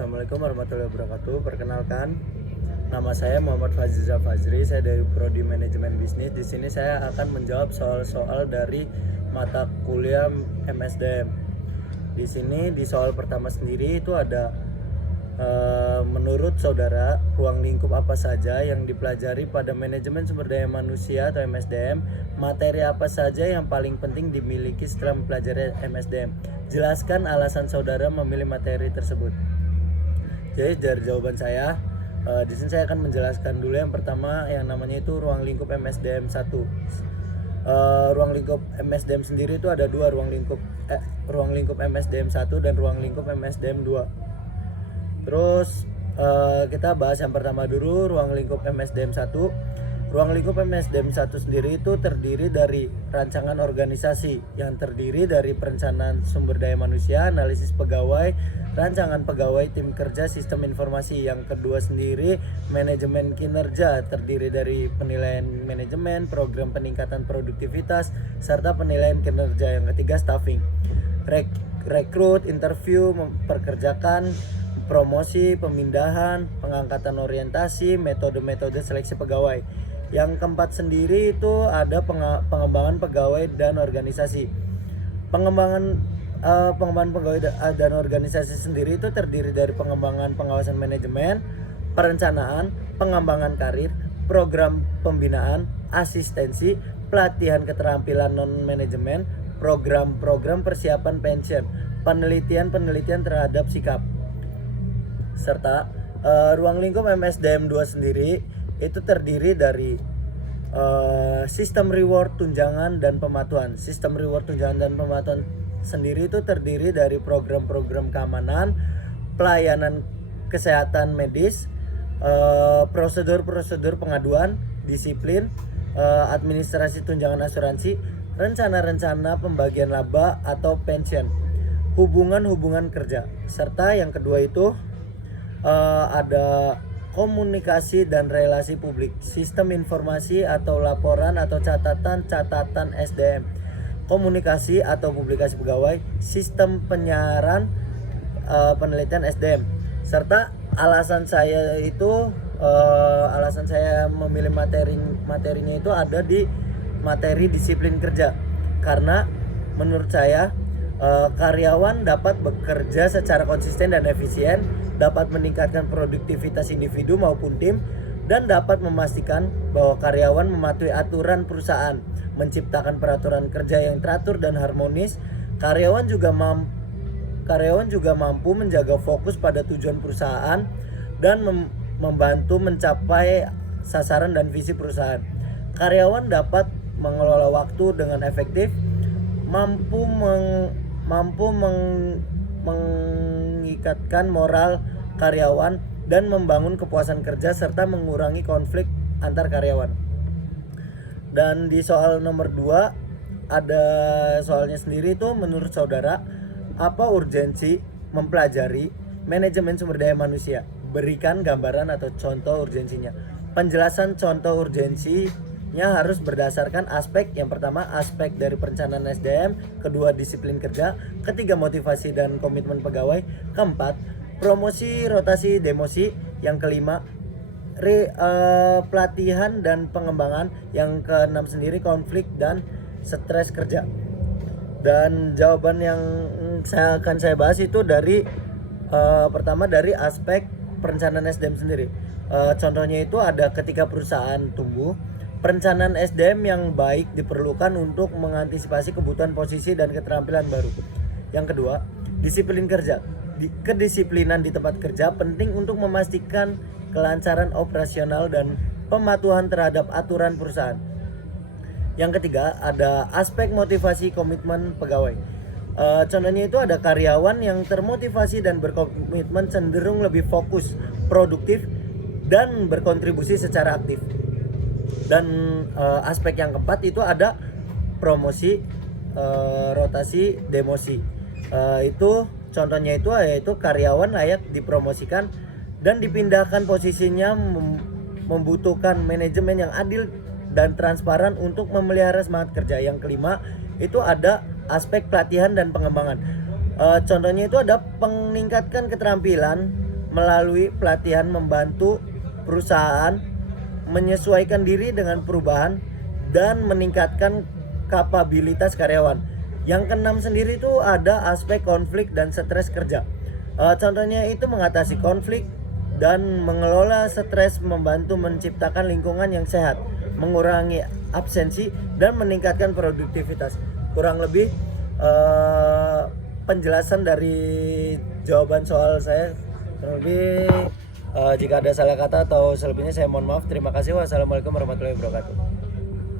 Assalamualaikum warahmatullahi wabarakatuh. Perkenalkan, nama saya Muhammad Fazriza Fazri. Saya dari Prodi Manajemen Bisnis. Di sini saya akan menjawab soal-soal dari mata kuliah MSDM. Di sini di soal pertama sendiri itu ada menurut saudara, ruang lingkup apa saja yang dipelajari pada manajemen sumber daya manusia atau MSDM? Materi apa saja yang paling penting dimiliki setelah mempelajari MSDM? Jelaskan alasan saudara memilih materi tersebut. Jadi dari jawaban saya, di sini saya akan menjelaskan dulu yang pertama yang namanya itu ruang lingkup MSDM 1. Ruang lingkup MSDM sendiri itu ada dua, ruang lingkup MSDM 1 dan ruang lingkup MSDM 2. Terus kita bahas yang pertama dulu, ruang lingkup MSDM 1. Ruang lingkup MSDM 1 sendiri itu terdiri dari rancangan organisasi yang terdiri dari perencanaan sumber daya manusia, analisis pegawai, rancangan pegawai, tim kerja, sistem informasi. Yang kedua sendiri manajemen kinerja, terdiri dari penilaian manajemen, program peningkatan produktivitas, serta penilaian kinerja. Yang ketiga staffing, rekrut, interview, memperkerjakan, promosi, pemindahan, pengangkatan orientasi, metode-metode seleksi pegawai. Yang keempat sendiri itu ada pengembangan pegawai dan organisasi. Pengembangan pegawai dan organisasi sendiri itu terdiri dari pengembangan pengawasan manajemen, perencanaan, pengembangan karir, program pembinaan, asistensi, pelatihan keterampilan non manajemen, program-program persiapan pensiun, penelitian terhadap sikap. Serta ruang lingkup MSDM 2 sendiri itu terdiri dari sistem reward, tunjangan, dan pematuhan. Sistem reward, tunjangan, dan pematuhan sendiri itu terdiri dari program-program keamanan, pelayanan kesehatan medis, prosedur-prosedur pengaduan, disiplin, administrasi tunjangan asuransi, rencana-rencana pembagian laba atau pensiun, hubungan kerja. Serta yang kedua itu ada komunikasi dan relasi publik, sistem informasi atau laporan atau catatan SDM, komunikasi atau publikasi pegawai, sistem penyiaran, penelitian SDM. Serta alasan saya memilih materinya itu ada di materi disiplin kerja, karena menurut saya karyawan dapat bekerja secara konsisten dan efisien, dapat meningkatkan produktivitas individu maupun tim, dan dapat memastikan bahwa karyawan mematuhi aturan perusahaan, menciptakan peraturan kerja yang teratur dan harmonis. Karyawan juga mampu menjaga fokus pada tujuan perusahaan dan membantu mencapai sasaran dan visi perusahaan. Karyawan dapat mengelola waktu dengan efektif, mampu mengikatkan moral karyawan dan membangun kepuasan kerja serta mengurangi konflik antar karyawan. Dan di soal nomor 2 ada soalnya sendiri itu, menurut saudara apa urgensi mempelajari manajemen sumber daya manusia? Berikan gambaran atau contoh urgensinya. Penjelasan contoh urgensinya harus berdasarkan aspek. Yang pertama aspek dari perencanaan SDM, kedua disiplin kerja, ketiga motivasi dan komitmen pegawai, keempat promosi, rotasi, demosi, yang kelima pelatihan dan pengembangan, yang keenam sendiri konflik dan stres kerja. Dan jawaban yang akan saya bahas itu dari pertama dari aspek perencanaan SDM sendiri. Contohnya itu ada ketika perusahaan tumbuh, perencanaan SDM yang baik diperlukan untuk mengantisipasi kebutuhan posisi dan keterampilan baru. Yang kedua, disiplin kerja. Kedisiplinan di tempat kerja penting untuk memastikan kelancaran operasional dan pematuhan terhadap aturan perusahaan. Yang ketiga, ada aspek motivasi komitmen pegawai. Contohnya itu ada karyawan yang termotivasi dan berkomitmen cenderung lebih fokus, produktif, dan berkontribusi secara aktif. Dan aspek yang keempat itu ada promosi, rotasi, demosi. Itu contohnya itu yaitu karyawan layak dipromosikan dan dipindahkan posisinya, membutuhkan manajemen yang adil dan transparan untuk memelihara semangat kerja. Yang kelima itu ada aspek pelatihan dan pengembangan. Contohnya itu ada peningkatkan keterampilan melalui pelatihan membantu perusahaan menyesuaikan diri dengan perubahan dan meningkatkan kapabilitas karyawan. Yang keenam sendiri itu ada aspek konflik dan stres kerja. Contohnya itu mengatasi konflik dan mengelola stres, membantu menciptakan lingkungan yang sehat, mengurangi absensi dan meningkatkan produktivitas. Kurang lebih penjelasan dari jawaban soal saya. Kurang lebih jika ada salah kata atau selebihnya saya mohon maaf. Terima kasih. Wassalamualaikum warahmatullahi wabarakatuh.